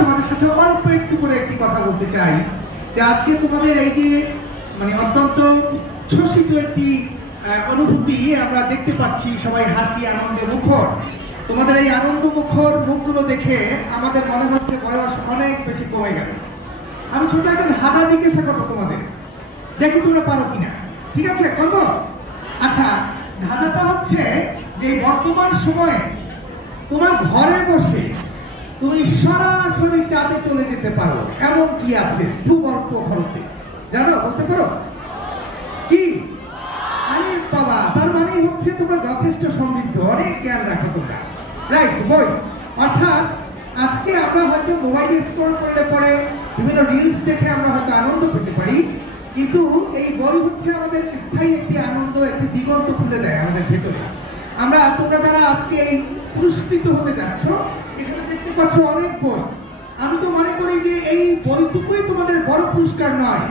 তোমাদের সাথে অল্প একটু করে একটি কথা বলতে চাই যে আজকে তোমাদের এই যে অত্যন্ত উচ্ছ্বসিত একটি অনুভূতি আমরা দেখতে পাচ্ছি, সবাই হাসি আনন্দে মুখর। তোমাদের এই আনন্দ মুখর মুখগুলো দেখে আমাদের মনে হচ্ছে বয়স অনেক বেশি কমে গেল। আমি ছোট একটা ধাঁধা জিজ্ঞাসা করবো তোমাদের, দেখো তোমরা পারো কিনা। ঠিক আছে, করবো? আচ্ছা, ধাঁধাটা হচ্ছে যে বর্তমান সময়ে তোমার ঘরে বসে তুমি সরাসরি চাঁদে চলে যেতে পারো, এমন কি আছে খুব অল্প খরচে? জানো, বলতে পারো কি? আরে বাবা, তার মানে হচ্ছে তোমরা যথেষ্ট সমৃদ্ধ, অনেক জ্ঞান রাখো তোমরা। রাইট, বই। অর্থাৎ আজকে আমরা হয়তো মোবাইলে স্ক্রল করলে পরে বিভিন্ন রিলস দেখে আমরা হয়তো আনন্দ পেতে পারি, কিন্তু এই বই হচ্ছে আমাদের স্থায়ী একটি আনন্দ, একটি দিগন্ত খুলে দেয় আমাদের ভেতরে। তোমরা যারা আজকে এই পুরস্কৃত হতে যাচ্ছ, এখানে দেখতে পাচ্ছ অনেক বই। আমি তো মনে করি যে এই বইটুকুই তোমাদের বড় পুরস্কার নয়,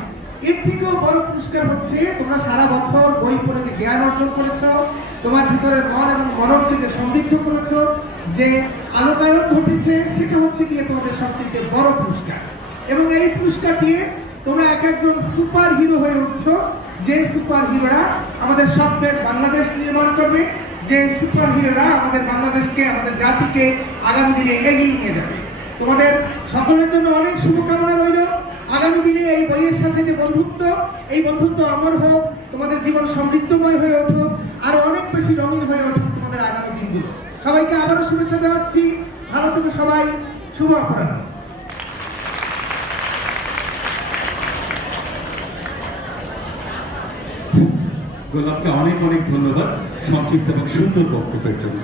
এর থেকেও বড় পুরস্কার হচ্ছে তোমরা সারা বছর বই পড়ে যে জ্ঞান অর্জন করেছো, তোমার ভিতরের মন এবং মনকে যে সমৃদ্ধ করেছো, যে আলোকায়ন ঘটেছে, সেটা হচ্ছে গিয়ে তোমাদের সবচেয়ে বড় পুরস্কার। এবং এই পুরস্কার দিয়ে তোমরা এক একজন সুপার হিরো হয়ে উঠছো, যে সুপার হিরোরা আমাদের স্বপ্নের বাংলাদেশ নির্মাণ করবে, যে সুপার হিরোরা আমাদের বাংলাদেশকে, আমাদের জাতিকে আগামী দিনে এগিয়ে নিয়ে যাবে। তোমাদের সকলের জন্য অনেক শুভকামনা রইল। আগামী দিনে এই বইয়ের সাথে যে বন্ধুত্ব, এই বন্ধুত্ব অমর হোক, তোমাদের জীবন সমৃদ্ধময় হয়ে উঠুক, আরো অনেক বেশি রঙিন হয়ে উঠুক তোমাদের আগামী দিনগুলো। সবাইকে আবারও শুভেচ্ছা জানাচ্ছি। ভালো থেকে সবাই, শুভ অপরাহ্ন। গোলাপকে অনেক অনেক ধন্যবাদ সংক্ষিপ্ত এবং সুন্দর বক্তব্যের জন্য।